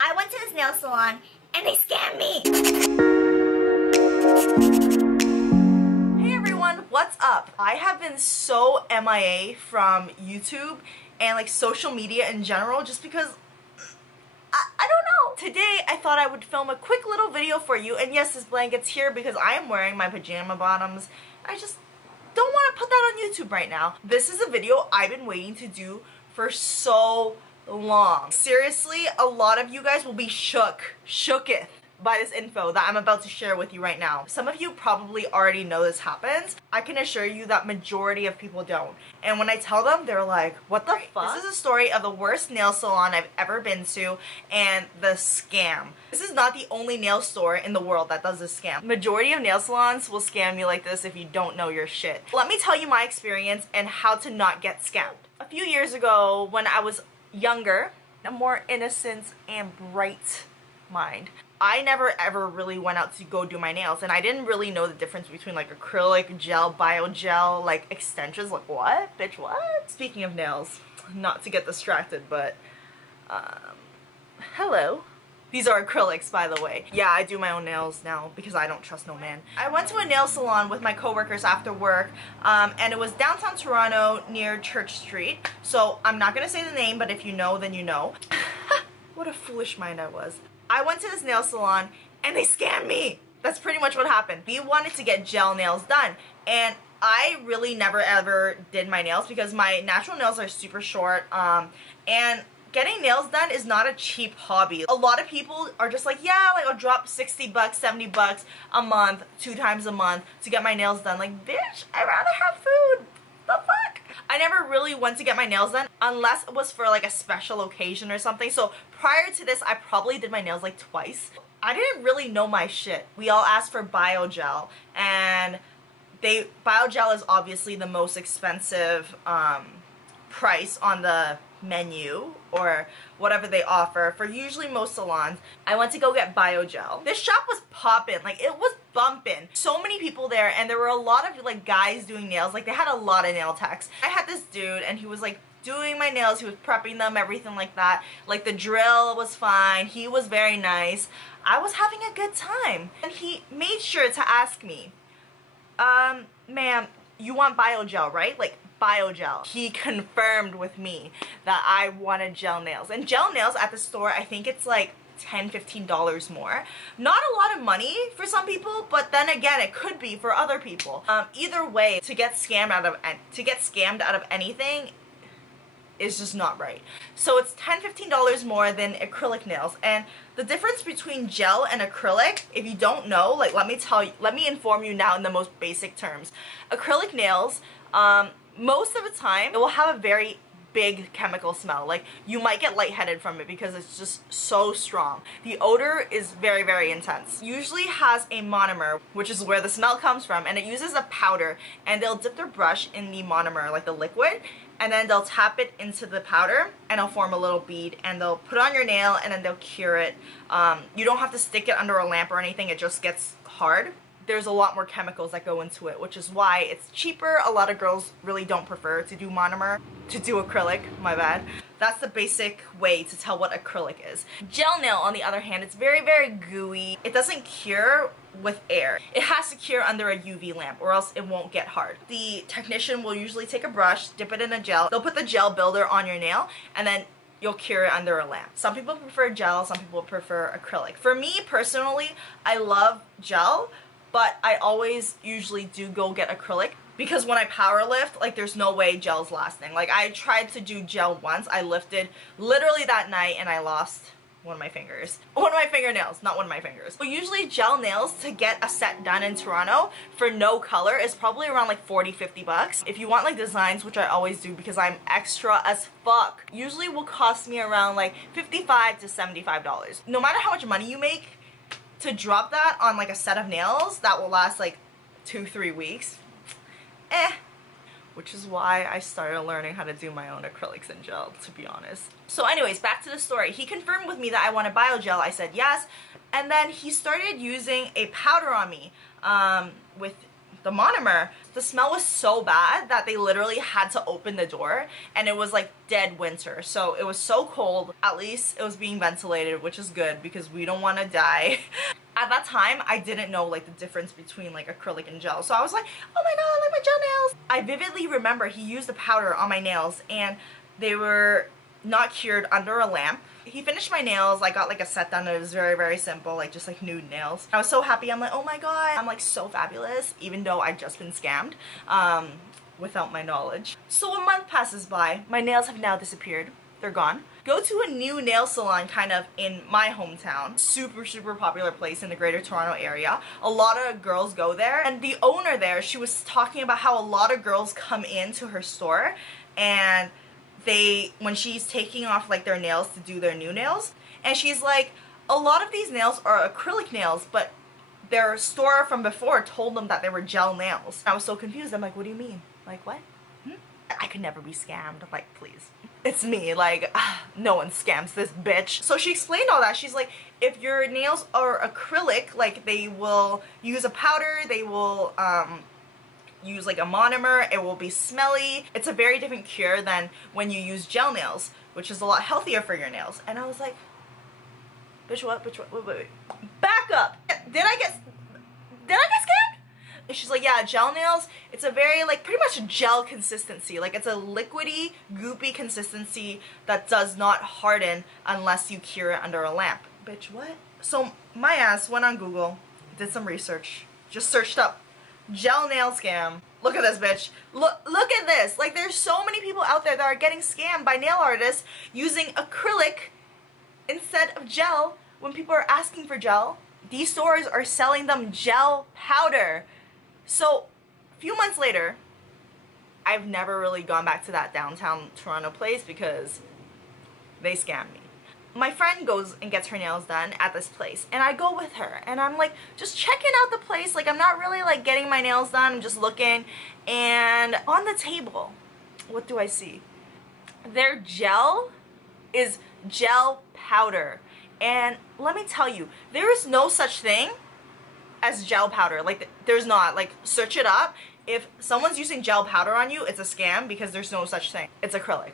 I went to this nail salon and they scammed me. Hey everyone, what's up? I have been so MIA from YouTube and like social media in general just because I don't know. Today I thought I would film a quick little video for you, and yes, this blanket's here because I am wearing my pajama bottoms. I just don't want to put that on YouTube right now. This is a video I've been waiting to do for so long. Seriously, a lot of you guys will be shooketh by this info that I'm about to share with you right now. Some of you probably already know this happens. I can assure you that majority of people don't. And when I tell them, they're like, what the fuck? This is a story of the worst nail salon I've ever been to and the scam. This is not the only nail store in the world that does this scam. Majority of nail salons will scam you like this if you don't know your shit. Let me tell you my experience and how to not get scammed. A few years ago when I was younger, a more innocent and bright mind, I never ever really went out to go do my nails, and I didn't really know the difference between like acrylic, gel, biogel, like extensions. Like what? Bitch, what? Speaking of nails, not to get distracted, but hello. These are acrylics, by the way. Yeah, I do my own nails now because I don't trust no man. I went to a nail salon with my coworkers after work, and it was downtown Toronto near Church Street. So I'm not gonna say the name, but if you know, then you know. What a foolish mind I was. I went to this nail salon and they scammed me. That's pretty much what happened. We wanted to get gel nails done, and I really never ever did my nails because my natural nails are super short, and getting nails done is not a cheap hobby. A lot of people are just like, yeah, like I'll drop 60 bucks, 70 bucks a month, 2 times a month to get my nails done. Like, bitch, I'd rather have food. The fuck? I never really went to get my nails done unless it was for like a special occasion or something. So prior to this, I probably did my nails like twice. I didn't really know my shit. We all asked for biogel, and biogel is obviously the most expensive price on the menu or whatever they offer for usually most salons. I went to go get biogel. This shop was poppin', like it was bumpin'. So many people there, and there were a lot of like guys doing nails. Like they had a lot of nail techs. I had this dude and he was like doing my nails, he was prepping them, everything like that. Like the drill was fine, he was very nice. I was having a good time. And he made sure to ask me, ma'am, you want biogel, right? Like biogel. He confirmed with me that I wanted gel nails. And gel nails at the store, I think it's like $10, $15 more. Not a lot of money for some people, but then again, it could be for other people. Either way, to get scammed out of anything is just not right. So it's $10, $15 more than acrylic nails. And the difference between gel and acrylic, if you don't know, like let me inform you now in the most basic terms. Acrylic nails, most of the time, it will have a very big chemical smell. Like you might get lightheaded from it because it's just so strong. The odor is very, very intense. Usually has a monomer, which is where the smell comes from, and it uses a powder, and they'll dip their brush in the monomer, like the liquid, and then they'll tap it into the powder and it'll form a little bead, and they'll put it on your nail and then they'll cure it. You don't have to stick it under a lamp or anything, it just gets hard. There's a lot more chemicals that go into it, which is why it's cheaper. A lot of girls really don't prefer to do monomer, to do acrylic, my bad. That's the basic way to tell what acrylic is. Gel nail, on the other hand, it's very, very gooey. It doesn't cure with air. It has to cure under a UV lamp or else it won't get hard. The technician will usually take a brush, dip it in a gel. They'll put the gel builder on your nail, and then you'll cure it under a lamp. Some people prefer gel, some people prefer acrylic. For me, personally, I love gel, but I always usually do go get acrylic because when I power lift, like there's no way gel's lasting. Like I tried to do gel once, I lifted literally that night and I lost one of my fingers. One of my fingernails, not one of my fingers. So usually gel nails to get a set done in Toronto for no color is probably around like 40, 50 bucks. If you want like designs, which I always do because I'm extra as fuck, usually will cost me around like $55 to $75. No matter how much money you make, to drop that on like a set of nails that will last like 2-3 weeks, which is why I started learning how to do my own acrylics and gel, to be honest. So anyways, back to the story. He confirmed with me that I wanted biogel. I said yes, and then he started using a powder on me with the monomer. The smell was so bad that they literally had to open the door, and it was like dead winter, so it was so cold. At least it was being ventilated, which is good because we don't want to die. At that time, I didn't know like the difference between like acrylic and gel, so I was like, oh my god, like my gel nails. I vividly remember he used the powder on my nails and they were not cured under a lamp. He finished my nails. I got like a set done. It was very, very simple, like just like nude nails. I was so happy. I'm like, oh my god, I'm like so fabulous, even though I'd just been scammed without my knowledge. So a month passes by. My nails have now disappeared. They're gone. Go to a new nail salon kind of in my hometown. Super, super popular place in the Greater Toronto area. A lot of girls go there, and the owner there, she was talking about how a lot of girls come into her store, and when she's taking off like their nails to do their new nails, and she's like, a lot of these nails are acrylic nails, but their store from before told them that they were gel nails. I was so confused. I'm like, what do you mean? Like, what? I could never be scammed. Like, please. It's me. Like, no one scams this bitch. So she explained all that. She's like, if your nails are acrylic, like they will use a powder, they will use like a monomer, it will be smelly. It's a very different cure than when you use gel nails, which is a lot healthier for your nails. And I was like, bitch, what? Bitch, what? Wait. Back up. Did I get scammed? And she's like, yeah, gel nails, it's a very like pretty much gel consistency. Like it's a liquidy, goopy consistency that does not harden unless you cure it under a lamp. Bitch, what? So my ass went on Google, did some research, just searched up gel nail scam. Look at this, bitch. Look at this. Like, there's so many people out there that are getting scammed by nail artists using acrylic instead of gel when people are asking for gel. These stores are selling them gel powder. So a few months later, I've never really gone back to that downtown Toronto place because they scammed me. My friend goes and gets her nails done at this place, and I go with her, and I'm like just checking out the place. Like, I'm not really like getting my nails done, I'm just looking, and on the table, what do I see? Their gel is gel powder, and let me tell you, there is no such thing as gel powder. Like, there's not. Like, search it up. If someone's using gel powder on you, it's a scam because there's no such thing. It's acrylic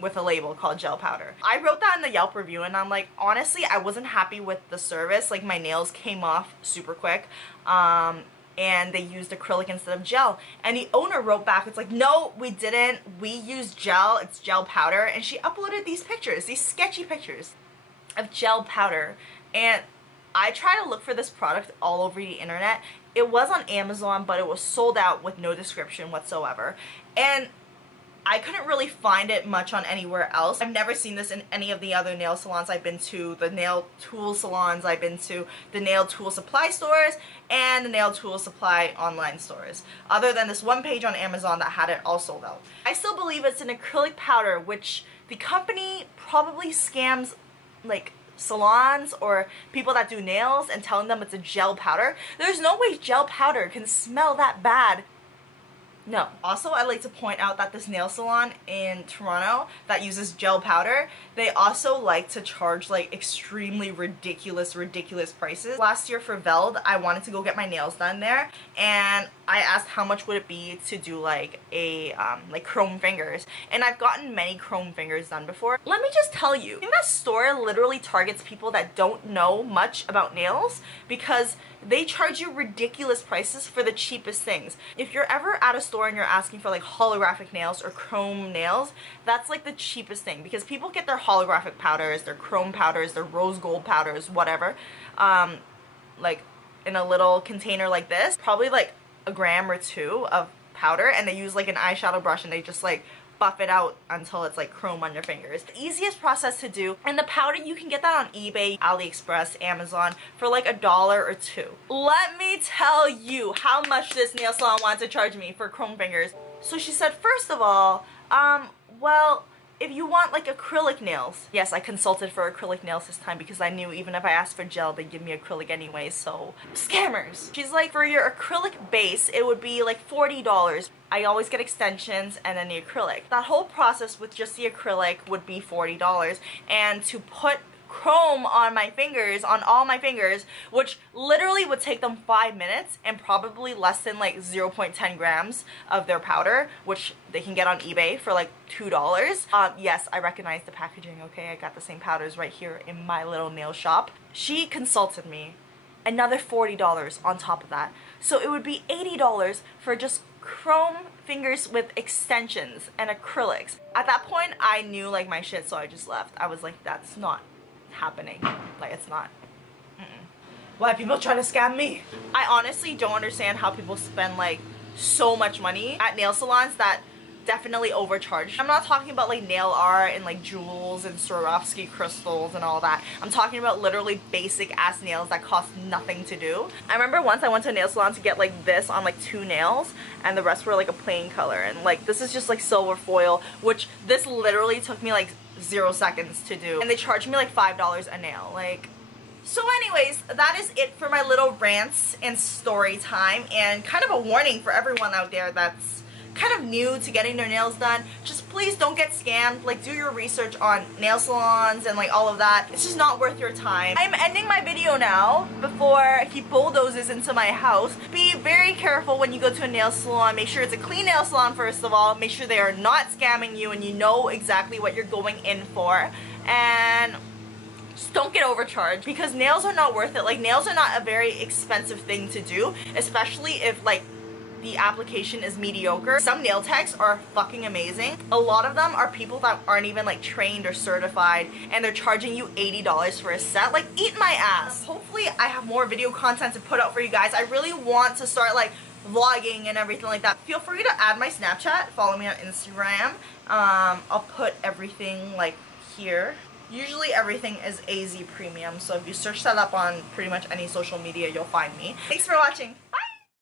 with a label called gel powder. I wrote that in the Yelp review, and I'm like, honestly, I wasn't happy with the service. Like, my nails came off super quick, and they used acrylic instead of gel. And the owner wrote back, it's like, no, we didn't. We used gel. It's gel powder. And she uploaded these pictures, these sketchy pictures of gel powder. And I tried to look for this product all over the internet. It was on Amazon, but it was sold out with no description whatsoever. And I couldn't really find it much on anywhere else. I've never seen this in any of the other nail salons I've been to, the nail tool salons I've been to, the nail tool supply stores, and the nail tool supply online stores, other than this one page on Amazon that had it all sold out. I still believe it's an acrylic powder, which the company probably scams like salons or people that do nails and telling them it's a gel powder. There's no way gel powder can smell that bad. No. Also, I'd like to point out that this nail salon in Toronto that uses gel powder, they also like to charge like extremely ridiculous prices. Last year for Veld, I wanted to go get my nails done there, and I asked how much would it be to do like a like chrome fingers, and I've gotten many chrome fingers done before. Let me just tell you, I think that store literally targets people that don't know much about nails because they charge you ridiculous prices for the cheapest things. If you're ever at a store and you're asking for like holographic nails or chrome nails, that's like the cheapest thing because people get their holographic powders, their chrome powders, their rose gold powders, whatever, like in a little container like this, probably like a gram or two of powder, and they use like an eyeshadow brush and they just like buff it out until it's like chrome on your fingers. The easiest process to do, and the powder you can get that on eBay, AliExpress, Amazon for like $1 or $2. Let me tell you how much this nail salon wanted to charge me for chrome fingers. So she said, first of all, well, if you want like acrylic nails, yes, I consulted for acrylic nails this time because I knew even if I asked for gel, they'd give me acrylic anyway, so scammers. She's like, for your acrylic base, it would be like $40. I always get extensions and then the acrylic. That whole process with just the acrylic would be $40, and to put chrome on my fingers, on all my fingers, which literally would take them 5 minutes and probably less than like 0.10 grams of their powder, which they can get on eBay for like $2. Yes, I recognize the packaging, okay? I got the same powders right here in my little nail shop. She consulted me. Another $40 on top of that. So it would be $80 for just chrome fingers with extensions and acrylics. At that point, I knew like my shit, so I just left. I was like, that's not happening. Like, it's not. Why people try to scam me? I honestly don't understand how people spend like so much money at nail salons that definitely overcharge. I'm not talking about like nail art and like jewels and Swarovski crystals and all that. I'm talking about literally basic ass nails that cost nothing to do. I remember once I went to a nail salon to get like this on like 2 nails and the rest were like a plain color, and like this is just like silver foil, which this literally took me like 0 seconds to do, and they charged me like $5 a nail. Like, so anyways, that is it for my little rants and story time, and kind of a warning for everyone out there that's kind of new to getting their nails done. Just please don't get scammed. Like, do your research on nail salons and like all of that. It's just not worth your time. I'm ending my video now before he bulldozes into my house. Be very careful when you go to a nail salon. Make sure it's a clean nail salon first of all. Make sure they are not scamming you and you know exactly what you're going in for. And just don't get overcharged, because nails are not worth it. Like, nails are not a very expensive thing to do, especially if like the application is mediocre. Some nail techs are fucking amazing. A lot of them are people that aren't even like trained or certified, and they're charging you $80 for a set. Like, eat my ass. Hopefully I have more video content to put out for you guys. I really want to start like vlogging and everything like that. Feel free to add my Snapchat, follow me on Instagram. I'll put everything like here. Usually everything is AZ Premium, so if you search that up on pretty much any social media, you'll find me. Thanks for watching. Bye!